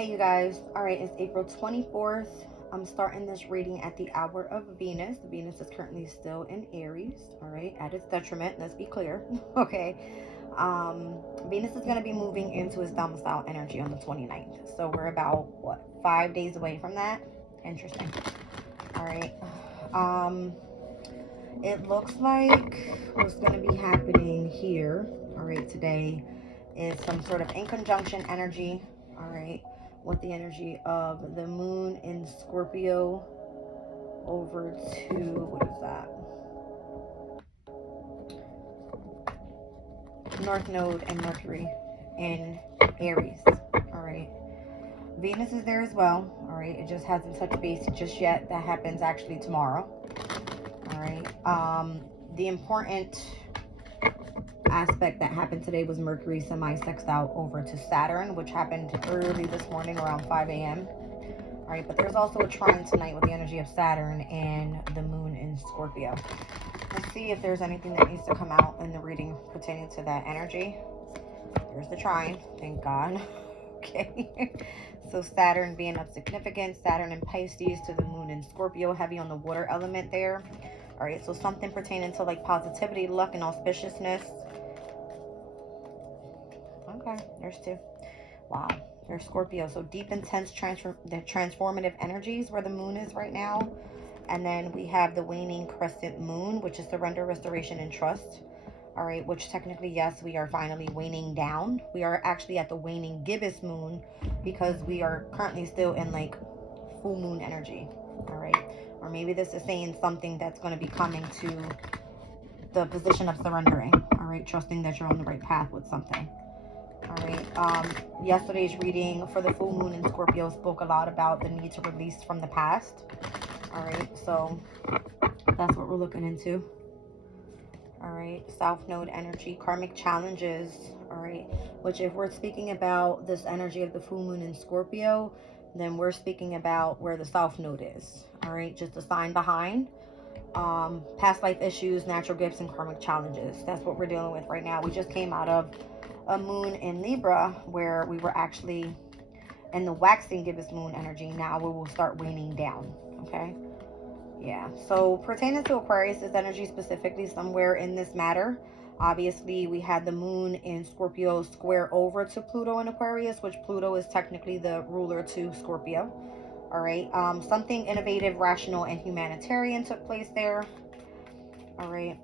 Hey you guys, all right, it's April 24th. I'm starting this reading at the hour of Venus. Venus is currently still in Aries, all right, at its detriment, let's be clear. Okay, Venus is going to be moving into its domicile energy on the 29th. So we're about, what, 5 days away from that? Interesting. All right. It looks like what's going to be happening here, all right, today is some sort of in conjunction energy, all right, with the energy of the moon in Scorpio over to, what is that? North Node and Mercury in Aries, all right. Venus is there as well, all right. It just hasn't touched base just yet. That happens actually tomorrow, all right. The important aspect that happened today was Mercury semi-sextile over to Saturn, which happened early this morning around 5 a.m. All right, but there's also a trine tonight with the energy of Saturn and the moon in Scorpio. Let's see if there's anything that needs to come out in the reading pertaining to that energy. There's the trine, thank God. Okay, so Saturn being of significance, Saturn in Pisces to the moon in Scorpio, heavy on the water element there. All right, so something pertaining to like positivity, luck, and auspiciousness. Okay, there's two. Wow, there's Scorpio. So deep, intense, transformative energies where the moon is right now. And then we have the waning crescent moon, which is surrender, restoration, and trust. All right, which technically, yes, we are finally waning down. We are actually at the waning gibbous moon because we are currently still in like full moon energy. All right, or maybe this is saying something that's going to be coming to the position of surrendering. All right, trusting that you're on the right path with something. All right. Yesterday's reading for the full moon in Scorpio spoke a lot about the need to release from the past. All right. So that's what we're looking into. All right. South Node energy, karmic challenges. All right. Which, if we're speaking about this energy of the full moon in Scorpio, then we're speaking about where the South Node is. All right. Just a sign behind. Past life issues, natural gifts, and karmic challenges. That's what we're dealing with right now. We just came out of a moon in Libra where we were actually in the waxing gibbous moon energy. Now we will start waning down. Okay, yeah. So pertaining to Aquarius, this energy specifically somewhere in this matter, obviously we had the moon in Scorpio square over to Pluto in Aquarius, which Pluto is technically the ruler to Scorpio. All right. Something innovative, rational, and humanitarian took place there. All right,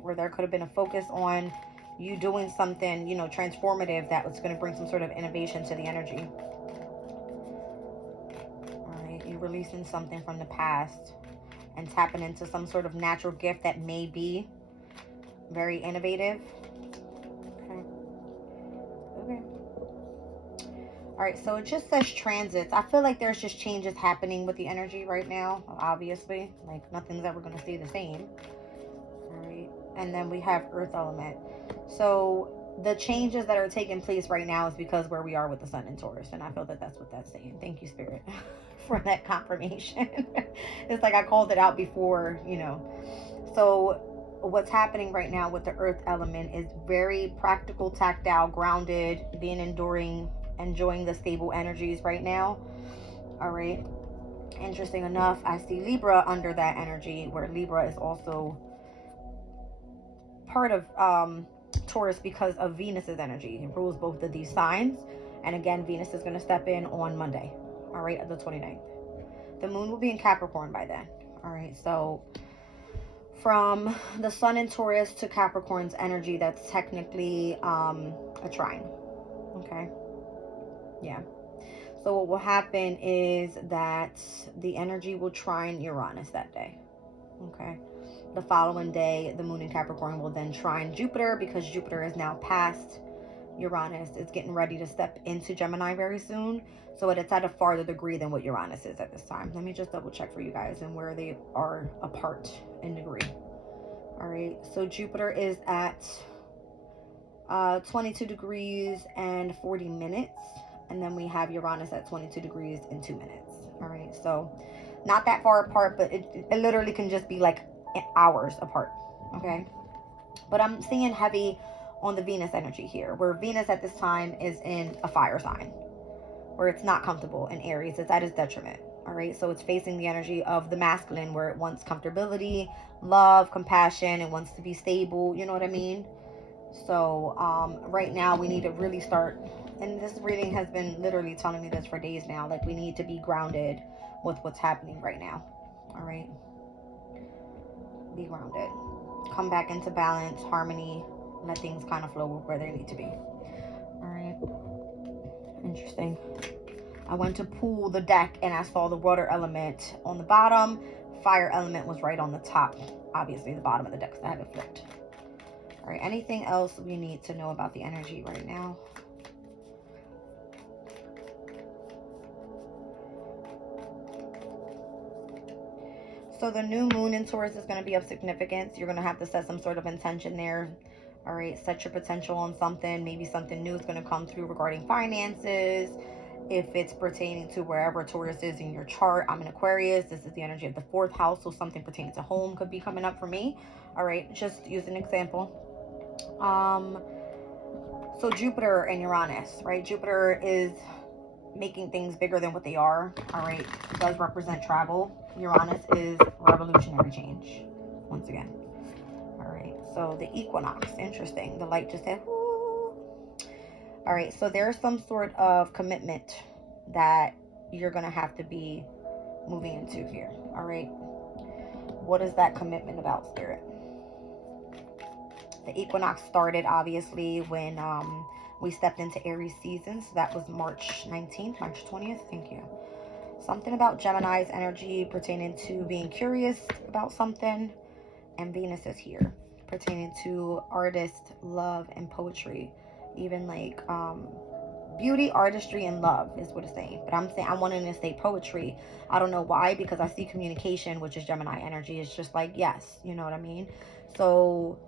where there could have been a focus on you doing something, you know, transformative that was going to bring some sort of innovation to the energy. All right, you releasing something from the past and tapping into some sort of natural gift that may be very innovative. Okay. Okay. All right, so it just says transits. I feel like there's just changes happening with the energy right now, obviously. Like, nothing's ever going to stay the same. All right, and then we have earth element. So the changes that are taking place right now is because where we are with the sun in Taurus, and I feel that that's what that's saying. Thank you, Spirit, for that confirmation. It's like I called it out before, you know. So what's happening right now with the earth element is very practical, tactile, grounded, being enjoying the stable energies right now. All right, interesting enough, I see Libra under that energy, where Libra is also part of Taurus because of Venus's energy. It rules both of these signs. And again, Venus is going to step in on Monday, all right, the 29th. The moon will be in Capricorn by then. All right, so from the sun in Taurus to Capricorn's energy, that's technically a trine. Okay, yeah. So what will happen is that the energy will trine Uranus that day. Okay. The following day, the moon in Capricorn will then trine Jupiter because Jupiter is now past Uranus. It's getting ready to step into Gemini very soon. So it's at a farther degree than what Uranus is at this time. Let me just double check for you guys and where they are apart in degree. All right. So Jupiter is at 22 degrees and 40 minutes. And then we have Uranus at 22 degrees and 2 minutes. All right. So not that far apart, but it literally can just be like hours apart. Okay, but I'm seeing heavy on the Venus energy here, where Venus at this time is in a fire sign. where it's not comfortable in Aries. It's at its detriment. All right, so it's facing the energy of the masculine, where it wants comfortability, love, compassion. It wants to be stable. You know what I mean? So right now we need to really start, and this reading has been literally telling me this for days now, like we need to be grounded with what's happening right now. All right, be grounded, come back into balance, harmony, let things kind of flow where they need to be. All right, interesting. I went to pull the deck and I saw the water element on the bottom, fire element was right on the top, obviously the bottom of the deck, so I have it flipped. All right, anything else we need to know about the energy right now? So the new moon in Taurus is going to be of significance. You're going to have to set some sort of intention there. All right, set your potential on something. Maybe something new is going to come through regarding finances. If it's pertaining to wherever Taurus is in your chart, I'm in Aquarius. This is the energy of the 4th house. So something pertaining to home could be coming up for me. All right, just use an example. So Jupiter and Uranus, right? Jupiter is making things bigger than what they are. All right, it does represent travel. Uranus is revolutionary change, once again. All right, so the equinox, interesting. The light just said, whoo. All right, so there's some sort of commitment that you're going to have to be moving into here. All right, what is that commitment about, Spirit? The equinox started obviously when we stepped into Aries season. So that was March 19th, March 20th. Thank you. Something about Gemini's energy pertaining to being curious about something. And Venus is here pertaining to artist, love, and poetry. Even like beauty, artistry, and love is what it's saying. But I'm saying I wanted to say poetry. I don't know why, because I see communication, which is Gemini energy. It's just like, yes, you know what I mean? So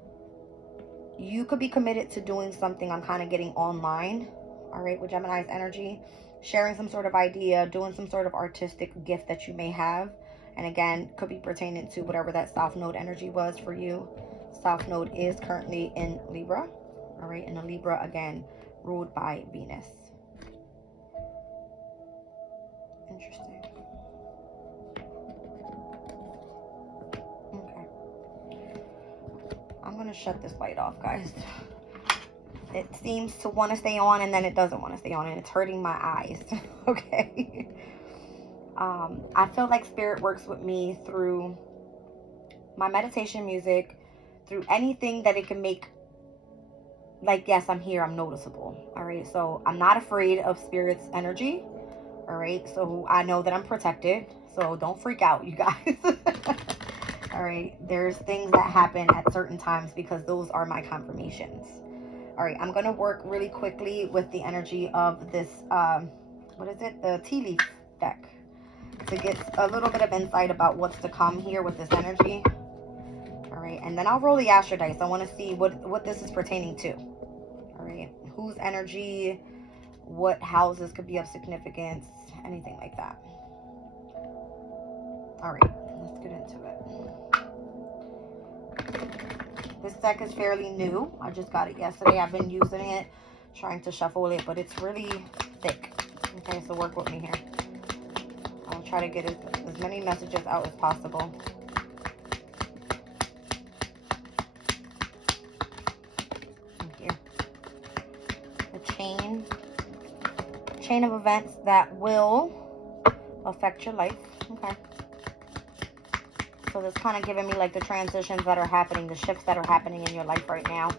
you could be committed to doing something. I'm kind of getting online, all right, with Gemini's energy, sharing some sort of idea, doing some sort of artistic gift that you may have. And again, could be pertaining to whatever that South Node energy was for you. South Node is currently in Libra, all right, and a Libra, again, ruled by Venus. Interesting. Okay. I'm going to shut this light off, guys. It seems to want to stay on, and then it doesn't want to stay on, and it's hurting my eyes. Okay. I feel like Spirit works with me through my meditation music, through anything that it can make, like, yes, I'm here, I'm noticeable. All right, so I'm not afraid of Spirit's energy. All right, so I know that I'm protected, so don't freak out, you guys. All right, there's things that happen at certain times because those are my confirmations. All right, I'm going to work really quickly with the energy of this, what is it? The tea leaf deck, to get a little bit of insight about what's to come here with this energy. All right, and then I'll roll the Astro dice. I want to see what this is pertaining to. All right, whose energy, what houses could be of significance, anything like that. All right, let's get into it. This deck is fairly new. I just got it yesterday. I've been using it, trying to shuffle it, but it's really thick. Okay, so work with me here. I'll try to get as many messages out as possible. Thank you. The chain of events that will affect your life. Okay. So that's kind of giving me like the transitions that are happening, the shifts that are happening in your life right now.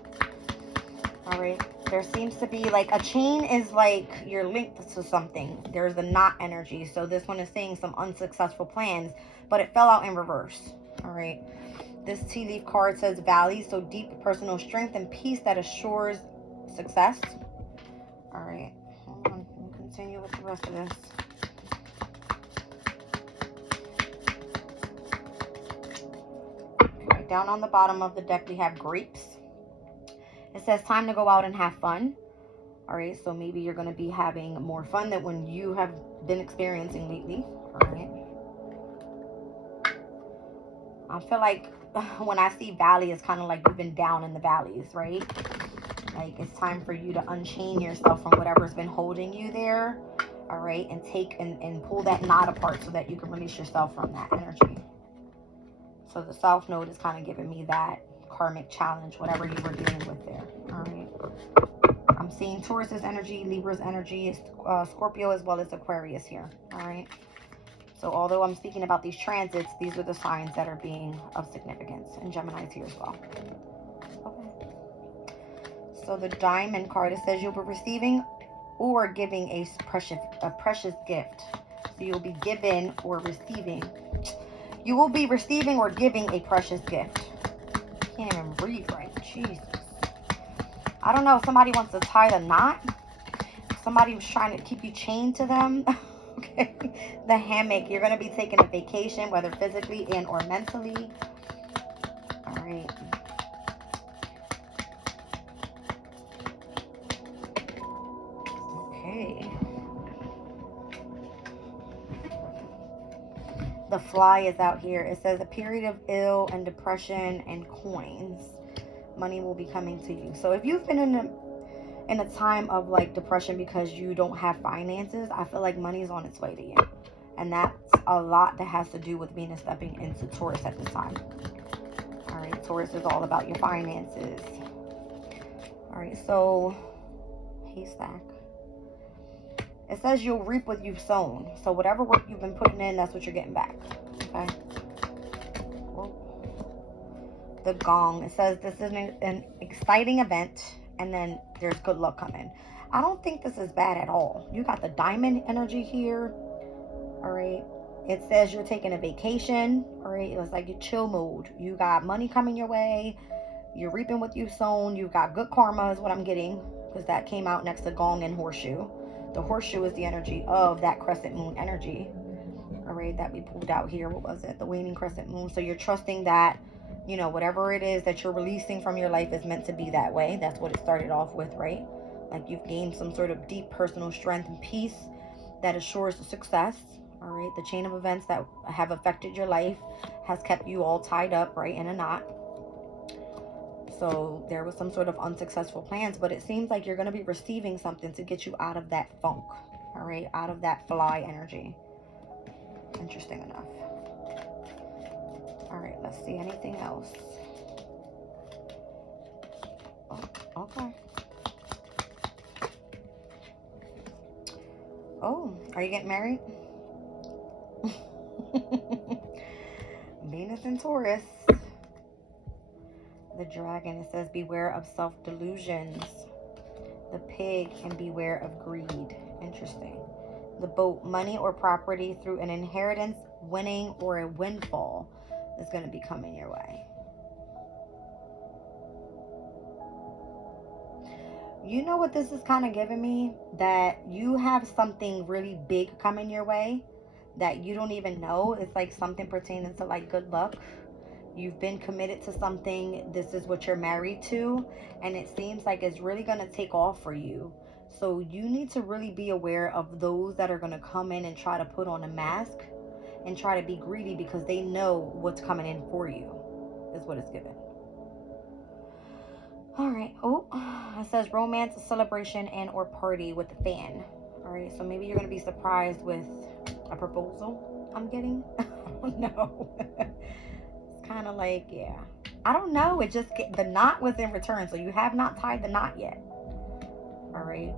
All right. There seems to be like a chain is like you're linked to something. There's the knot energy. So this one is saying some unsuccessful plans, but it fell out in reverse. All right. This tea leaf card says valley. So deep personal strength and peace that assures success. All right. Hold on. We'll continue with the rest of this. Down on the bottom of the deck, we have grapes. It says time to go out and have fun. All right, so maybe you're going to be having more fun than when you have been experiencing lately. All right. I feel like when I see valley, it's kind of like you've been down in the valleys, right? Like it's time for you to unchain yourself from whatever's been holding you there. All all right, and take and pull that knot apart so that you can release yourself from that energy. So the South Node is kind of giving me that karmic challenge, whatever you were dealing with there. All right. I'm seeing Taurus's energy, Libra's energy, Scorpio, as well as Aquarius here. All right. So although I'm speaking about these transits, these are the signs that are being of significance. And Gemini's here as well. Okay. So the Diamond card, it says you'll be receiving or giving a precious gift. So you'll be given or receiving. You will be receiving or giving a precious gift. Can't even read right. Jesus. I don't know if somebody wants to tie the knot. Somebody was trying to keep you chained to them. Okay. The hammock. You're going to be taking a vacation, whether physically and or mentally. All right. Okay. The Fly is out here. It says a period of ill and depression and coins. Money will be coming to you. So if you've been in a time of like depression because you don't have finances, I feel like money is on its way to you. And that's a lot that has to do with Venus stepping into Taurus at this time. All right, Taurus is all about your finances. All right, so haystack. It says you'll reap what you've sown. So whatever work you've been putting in, that's what you're getting back. Okay. Whoa. The Gong. It says this is an exciting event, and then there's good luck coming. I don't think this is bad at all. You got the Diamond energy here. All right. It says you're taking a vacation. All right. It was like a chill mode. You got money coming your way. You're reaping what you've sown. You got good karma is what I'm getting, because that came out next to Gong and Horseshoe. The Horseshoe is the energy of that crescent moon energy. All right, that we pulled out here. What was it? The waning crescent moon. So you're trusting that, you know, whatever it is that you're releasing from your life is meant to be that way. That's what it started off with, right? Like you've gained some sort of deep personal strength and peace that assures success. All right, the chain of events that have affected your life has kept you all tied up, right, in a knot. So there was some sort of unsuccessful plans, but it seems like you're going to be receiving something to get you out of that funk, all right, out of that fly energy. Interesting enough. All right, let's see anything else. Oh, okay. Oh, are you getting married? Venus and Taurus. The Dragon, it says beware of self-delusions. The Pig, and beware of greed. Interesting. The Boat, money or property through an inheritance, winning, or a windfall is going to be coming your way. You know what this is kind of giving me? That you have something really big coming your way that you don't even know. It's like something pertaining to like good luck. You've been committed to something. This is what you're married to. And it seems like it's really going to take off for you. So you need to really be aware of those that are going to come in and try to put on a mask and try to be greedy because they know what's coming in for you, is what it's given. All right. Oh, it says romance, celebration, and or party with the fan. All right. So maybe you're going to be surprised with a proposal I'm getting. No. Kind of like, yeah, I don't know, it just the knot was in return, so you have not tied the knot yet. All right,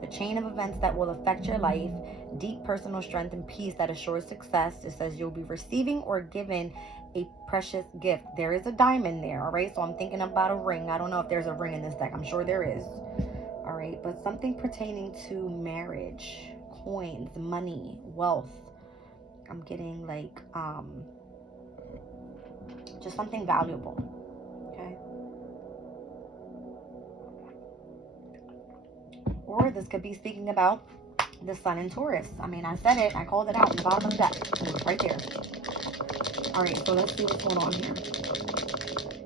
the chain of events that will affect your life, deep personal strength and peace that assures success. It says you'll be receiving or given a precious gift. There is a diamond there. All right, so I'm thinking about a ring. I don't know if there's a ring in this deck. I'm sure there is. All right, but something pertaining to marriage, coins, money, wealth. I'm getting like just something valuable. Okay. Or this could be speaking about the Sun in Taurus. I mean, I said it. I called it out in the bottom of the deck. It was right there. All right, so let's see what's going on here.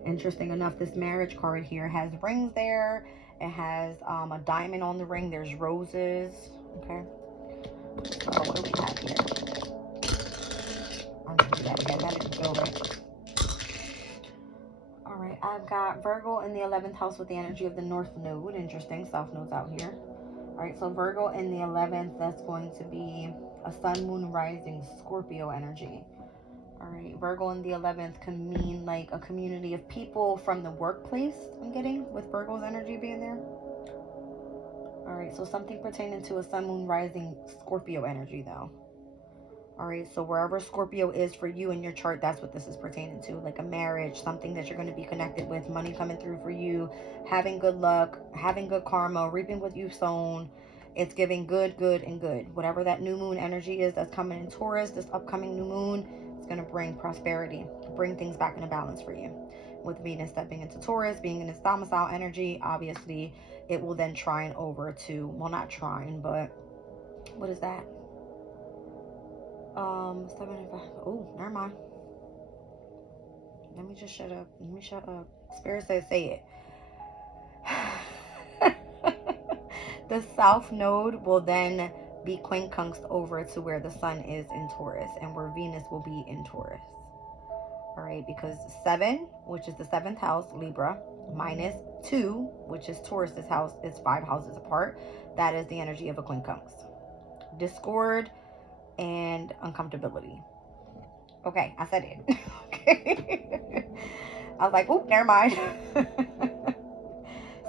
Interesting enough, this marriage card here has rings there. It has a diamond on the ring. There's roses. Okay. So what do we have here? I'm going to do that again. That didn't feel right. All right, I've got Virgo in the 11th house with the energy of the North Node. Interesting. South Node's out here. All right, so Virgo in the 11th, that's going to be a sun, moon, rising, Scorpio energy. All right, Virgo in the 11th can mean like a community of people from the workplace, I'm getting, with Virgo's energy being there. All right, so something pertaining to a sun, moon, rising, Scorpio energy, though. All right, so wherever Scorpio is for you in your chart, that's what this is pertaining to. Like a marriage, something that you're going to be connected with, money coming through for you, having good luck, having good karma, reaping what you've sown. It's giving good, good, and good. Whatever that new moon energy is that's coming in Taurus, this upcoming new moon, it's going to bring prosperity, bring things back into balance for you. With Venus stepping into Taurus, being in its domicile energy, obviously, it will then trine over to, well, not trine, but what is that? 75. Oh, never mind. Let me just shut up. Let me shut up. Spirit says say it. The south node will then be quincunxed over to where the sun is in Taurus and where Venus will be in Taurus. All right, because 7, which is the 7th house, Libra, minus 2, which is Taurus's house, is 5 houses apart. That is the energy of a quincunx. Discord and uncomfortability. Okay, I said it. Okay. I was like, oh, never mind.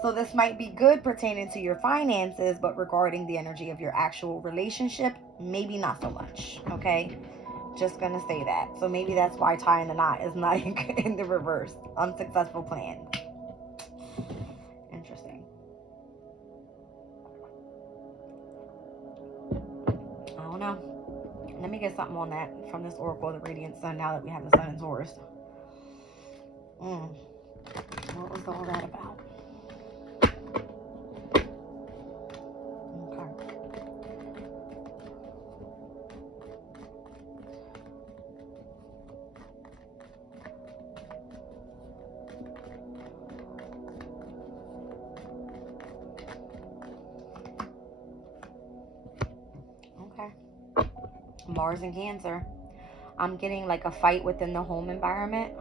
So this might be good pertaining to your finances, but regarding the energy of your actual relationship, maybe not so much. Okay, just gonna say that. So maybe that's why tying the knot is like in the reverse. Unsuccessful plan. Interesting. I don't know. Let me get something on that from this Oracle of the Radiant Sun now that we have the Sun in Taurus. What was all that about? Okay. Mars and Cancer. I'm getting like a fight within the home environment.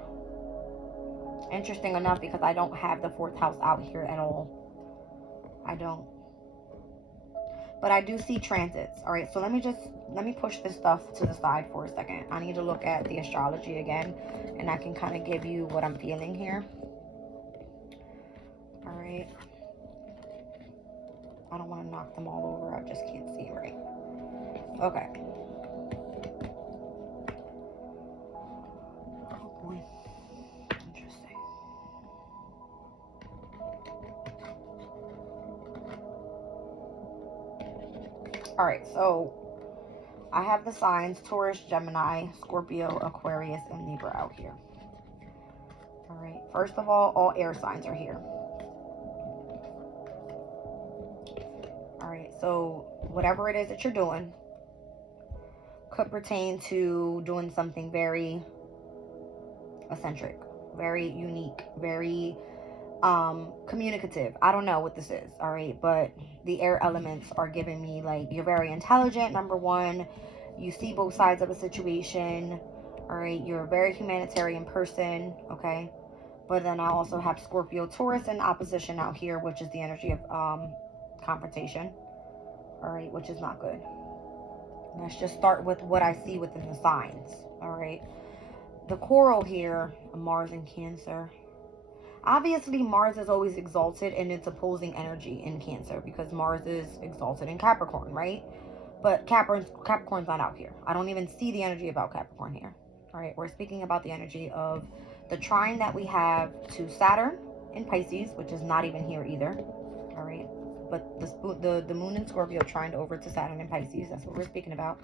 Interesting enough, because I don't have the 4th house out here at all. I don't. But I do see transits. All right, so let me push this stuff to the side for a second. I need to look at the astrology again, and I can kind of give you what I'm feeling here. All right. I don't want to knock them all over. I just can't see right. Okay. Oh boy. Interesting. All right, so I have the signs Taurus, Gemini, Scorpio, Aquarius, and Libra out here. All right, first of all air signs are here. All right, so whatever it is that you're doing could pertain to doing something very eccentric, very unique, very communicative. I don't know what this is, all right, but the air elements are giving me like you're very intelligent, number one. You see both sides of a situation, all right. You're a very humanitarian person, okay. But then I also have Scorpio, Taurus in opposition out here, which is the energy of confrontation, all right, which is not good. Let's just start with what I see within the signs, all right. The coral here, Mars and Cancer. Obviously, Mars is always exalted in its opposing energy in Cancer because Mars is exalted in Capricorn, right? But Capricorn's not out here. I don't even see the energy about Capricorn here. All right, we're speaking about the energy of the trine that we have to Saturn in Pisces, which is not even here either. All right, but the moon in Scorpio trined over to Saturn in Pisces. That's what we're speaking about.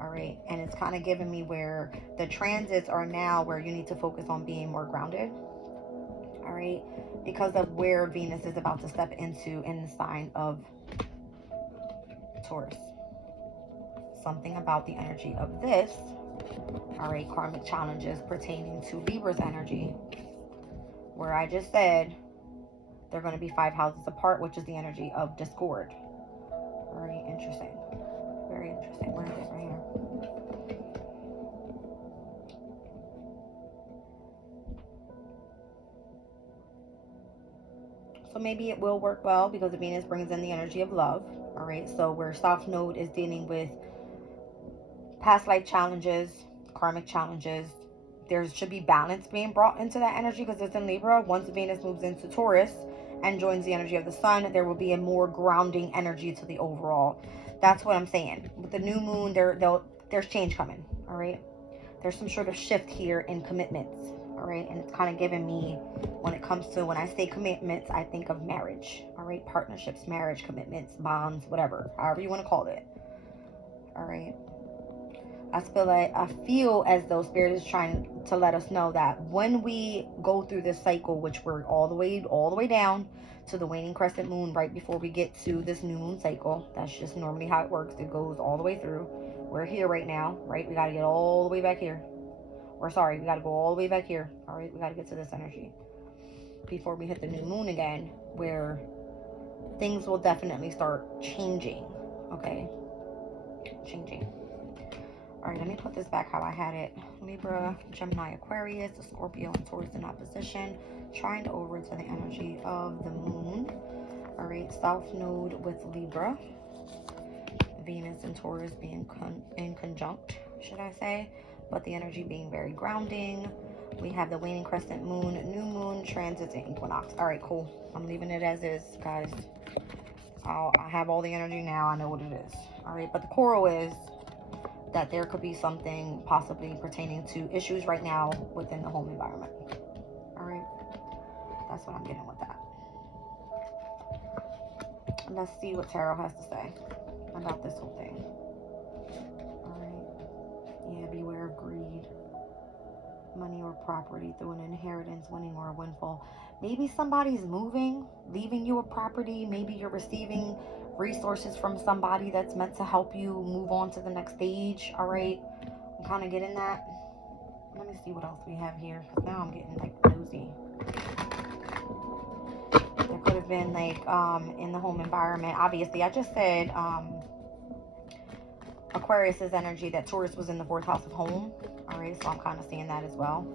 All right, and it's kind of giving me where the transits are now where you need to focus on being more grounded. All right, because of where Venus is about to step into in the sign of Taurus. Something about the energy of this, all right, karmic challenges pertaining to Libra's energy, where I just said they're going to be 5 houses apart, which is the energy of discord. Very interesting. Very interesting. Where is it? Right here. So maybe it will work well because the Venus brings in the energy of love. All right. So where South Node is dealing with past life challenges, karmic challenges, there should be balance being brought into that energy because it's in Libra. Once Venus moves into Taurus and joins the energy of the sun, there will be a more grounding energy to the overall. That's what I'm saying. With the new moon, there's change coming. All right. There's some sort of shift here in commitments. All right. And it's kind of giving me, when it comes to, when I say commitments, I think of marriage. All right. Partnerships, marriage, commitments, bonds, whatever, however you want to call it. All right. I feel as though Spirit is trying to let us know that when we go through this cycle, which we're all the way down to the waning crescent moon right before we get to this new moon cycle. That's just normally how it works. It goes all the way through. We're here right now, right? We got to get all the way back here. Or sorry, we got to go all the way back here. All right, we got to get to this energy before we hit the new moon again, where things will definitely start changing. Okay, changing. All right, let me put this back how I had it. Libra, Gemini, Aquarius, the Scorpio, and Taurus in opposition, trying to over to the energy of the moon. All right, South Node with Libra, Venus and Taurus being in conjunct, should I say, but the energy being very grounding. We have the waning crescent moon, new moon, transits, and equinox. All right, cool. I'm leaving it as is, guys. I have all the energy now. I know what it is. All right, but the coral is that there could be something possibly pertaining to issues right now within the home environment. All right, that's what I'm getting with that. Let's see what tarot has to say about this whole thing. All right, yeah, beware of greed, money or property through an inheritance, winning or a windfall. Maybe somebody's moving, leaving you a property. Maybe you're receiving resources from somebody that's meant to help you move on to the next stage. All right, I'm kind of getting that. Let me see what else we have here, because now I'm getting like nosy. There could have been like in the home environment, obviously I just said Aquarius's energy, that Taurus was in the 4th house of home. All right, so I'm kind of seeing that as well.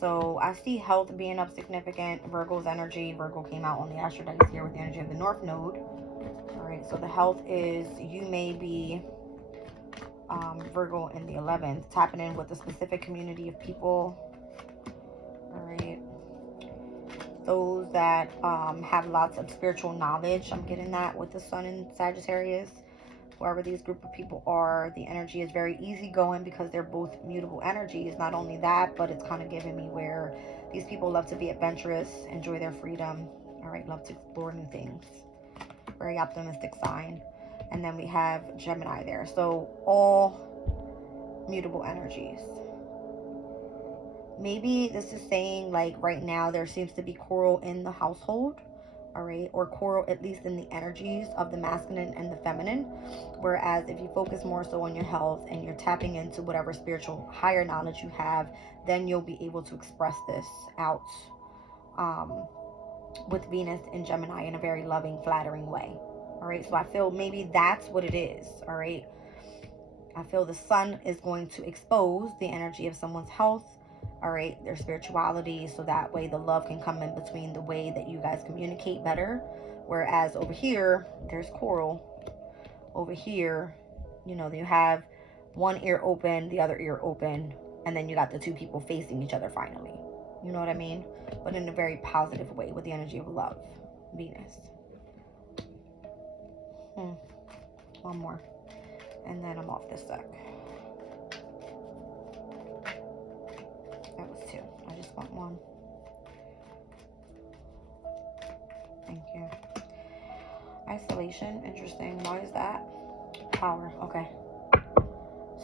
So I see health being up significant. Virgo's energy. Virgo came out on the astro dice here with the energy of the North Node. All right, so the health is, you may be Virgo in the 11th, tapping in with a specific community of people. All right. Those that have lots of spiritual knowledge. I'm getting that with the sun in Sagittarius. Whoever these group of people are, the energy is very easygoing because they're both mutable energies. Not only that, but it's kind of giving me where these people love to be adventurous, enjoy their freedom. All right, love to explore new things. Very optimistic sign. And then we have Gemini there. So all mutable energies. Maybe this is saying like right now there seems to be coral in the household. All right, or coral at least in the energies of the masculine and the feminine. Whereas if you focus more so on your health and you're tapping into whatever spiritual higher knowledge you have, then you'll be able to express this out with Venus and Gemini in a very loving, flattering way. All right, so I feel maybe that's what it is. All right, I feel the sun is going to expose the energy of someone's health, all right, their spirituality, so that way the love can come in between the way that you guys communicate better. Whereas over here, there's coral. Over here, you know, you have one ear open, the other ear open, and then you got the two people facing each other finally. You know what I mean? But in a very positive way with the energy of love, Venus. One more. And then I'm off this deck. That was 2. I just want 1. Thank you. Isolation. Interesting. Why is that? Power. Okay.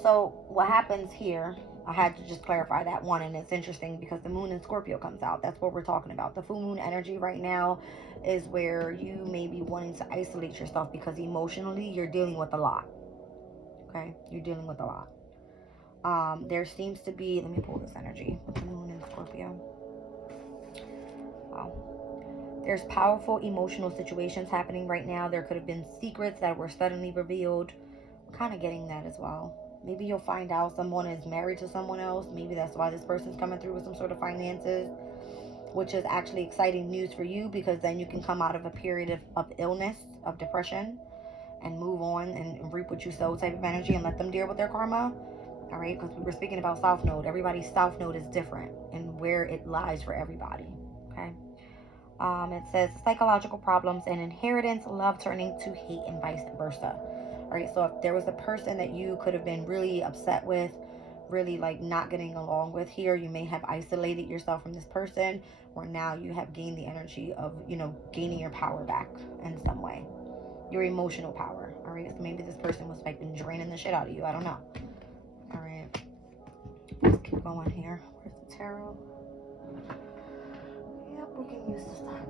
So what happens here, I had to just clarify that one, and it's interesting because the moon in Scorpio comes out. That's what we're talking about. The full moon energy right now is where you may be wanting to isolate yourself because emotionally you're dealing with a lot. Okay? You're dealing with a lot. There seems to be, let me pull this energy with the moon in Scorpio. Wow. There's powerful emotional situations happening right now. There could have been secrets that were suddenly revealed. I'm kind of getting that as well. Maybe you'll find out someone is married to someone else. Maybe that's why this person's coming through with some sort of finances, which is actually exciting news for you, because then you can come out of a period of illness, of depression, and move on and reap what you sow type of energy, and let them deal with their karma. All right, because we were speaking about South Node. Everybody's South Node is different and where it lies for everybody. Okay. It says psychological problems and inheritance, love turning to hate, and vice versa. All right, so if there was a person that you could have been really upset with, really like not getting along with here, you may have isolated yourself from this person, or now you have gained the energy of, you know, gaining your power back in some way, your emotional power. All right, so maybe this person was like draining the shit out of you. I don't know. All right, let's keep going here. Where's the tarot? Yep, we can use this deck.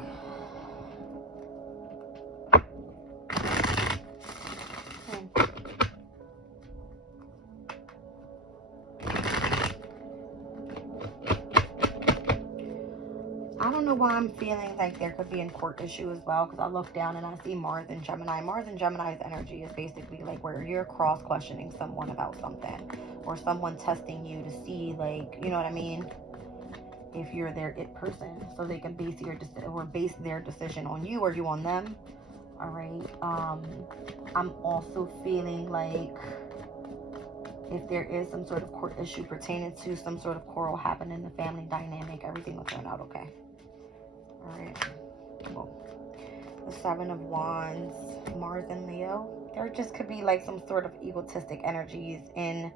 I don't know why I'm feeling like there could be a court issue as well, because I look down and I see Mars and Gemini. Mars and Gemini's energy is basically like where you're cross-questioning someone about something, or someone testing you to see, like, you know what I mean, if you're their it person, so they can base their decision on you or you on them. All right. I'm also feeling like if there is some sort of court issue pertaining to some sort of quarrel happened in the family dynamic, everything will turn out okay. All right. Well, the Seven of Wands, Mars and Leo. There just could be like some sort of egotistic energies in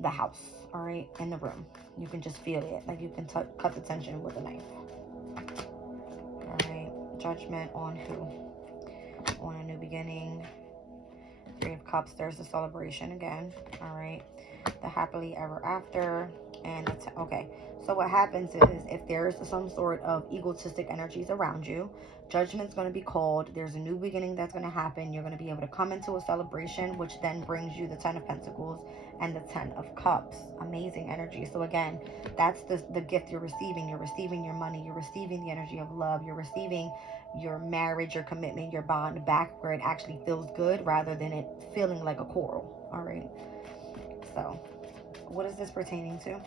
the house. All right, in the room. You can just feel it. Like you can cut the tension with a knife. All right. Judgment on who? On a new beginning. Three of Cups. There's the celebration again. All right. The happily ever after. And okay. So what happens is, if there's some sort of egotistic energies around you, judgment's going to be called. There's a new beginning that's going to happen. You're going to be able to come into a celebration, which then brings you the Ten of Pentacles and the Ten of Cups. Amazing energy. So again, that's the gift you're receiving. You're receiving your money. You're receiving the energy of love. You're receiving your marriage, your commitment, your bond back where it actually feels good, rather than it feeling like a quarrel. All right. So what is this pertaining to?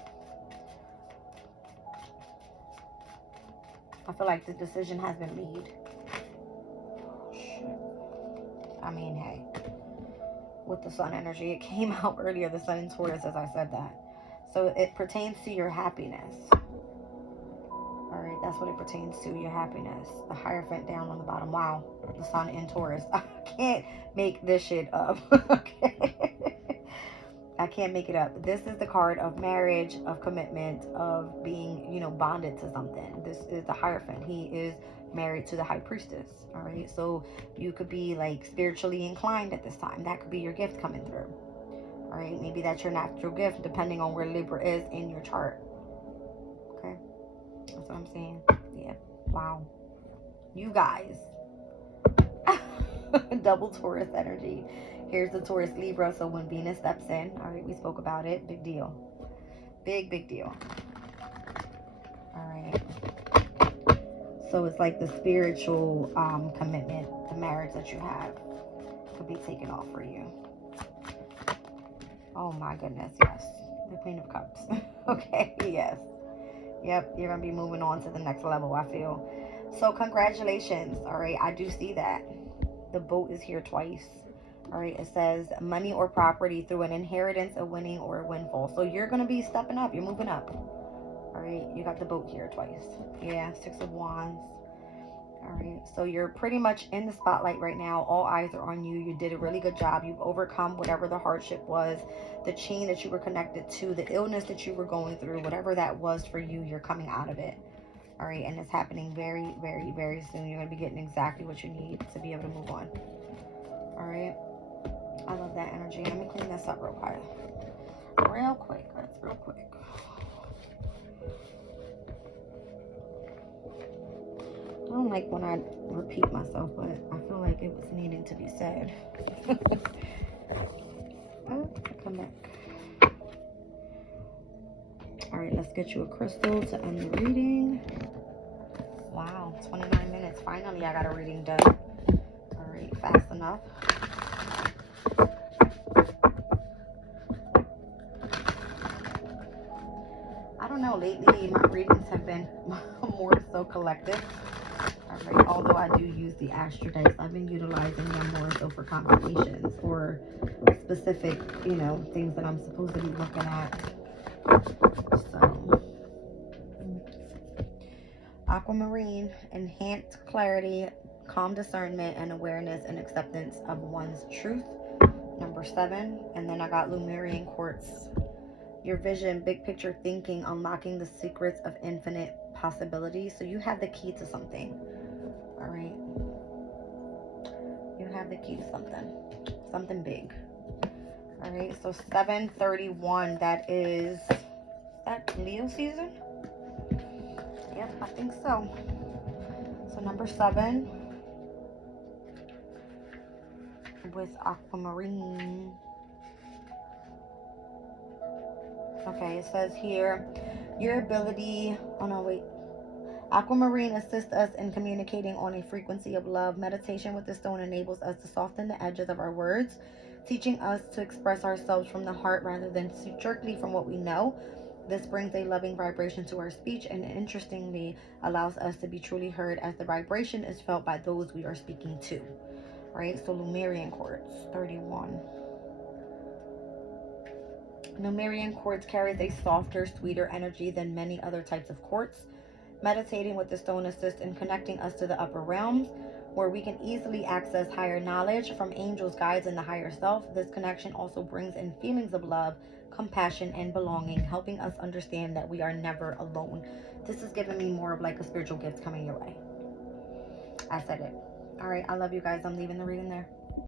I feel like the decision has been made. Oh, shit. I mean, hey. With the sun energy, it came out earlier, the sun in Taurus, as I said that. So it pertains to your happiness. All right, that's what it pertains to, your happiness. The Hierophant down on the bottom. Wow, the sun in Taurus. I can't make this shit up. Okay. I can't make it up. This is the card of marriage, of commitment, of being, you know, bonded to something. This is the Hierophant. He is married to the High Priestess. All right. So you could be like spiritually inclined at this time. That could be your gift coming through. All right. Maybe that's your natural gift, depending on where Libra is in your chart. Okay. That's what I'm saying. Yeah. Wow. You guys. Double Taurus energy. Here's the Taurus Libra. So when Venus steps in, all right, we spoke about it. Big deal. Big deal. All right. So it's like the spiritual commitment, the marriage that you have could be taken off for you. Oh my goodness, yes. The Queen of Cups. Okay, yes. Yep, you're going to be moving on to the next level, I feel. So congratulations, all right? I do see that. The boat is here twice. All right, it says money or property through an inheritance, a winning, or a windfall. So you're going to be stepping up. You're moving up. All right, you got the boat here twice. Yeah, Six of Wands. All right, so you're pretty much in the spotlight right now. All eyes are on you. You did a really good job. You've overcome whatever the hardship was, the chain that you were connected to, the illness that you were going through, whatever that was for you, you're coming out of it. All right, and it's happening very, very, very soon. You're going to be getting exactly what you need to be able to move on. All right. I love that energy. Let me clean this up real quick. Real quick. That's real quick. I don't like when I repeat myself, but I feel like it was needing to be said. Oh, come back. All right, let's get you a crystal to end the reading. Wow, 29 minutes. Finally, I got a reading done. All right, fast enough. lately my readings have been more so collective. All right, although I do use the Astro Dice, I've been utilizing them more so for confirmations or specific, you know, things that I'm supposed to be looking at. So, Aquamarine, enhanced clarity, calm discernment, and awareness and acceptance of one's truth. Number 7. And then I got Lemurian Quartz. Your vision, big picture thinking, unlocking the secrets of infinite possibilities. So you have the key to something. All right. You have the key to something. Something big. All right. So 731. That is that Leo season? Yep, I think so. So number 7 with Aquamarine. Okay, it says here, your ability, oh no, wait. Aquamarine assists us in communicating on a frequency of love. Meditation with the stone enables us to soften the edges of our words, teaching us to express ourselves from the heart rather than strictly from what we know. This brings a loving vibration to our speech and interestingly allows us to be truly heard as the vibration is felt by those we are speaking to. Right? So Lemurian Quartz, 31. Lemurian quartz carries a softer, sweeter energy than many other types of quartz. Meditating with the stone assists in connecting us to the upper realms, where we can easily access higher knowledge from angels, guides, and the higher self. This connection also brings in feelings of love, compassion, and belonging, helping us understand that we are never alone. This is giving me more of like a spiritual gift coming your way. I said it. All right, I love you guys. I'm leaving the reading there.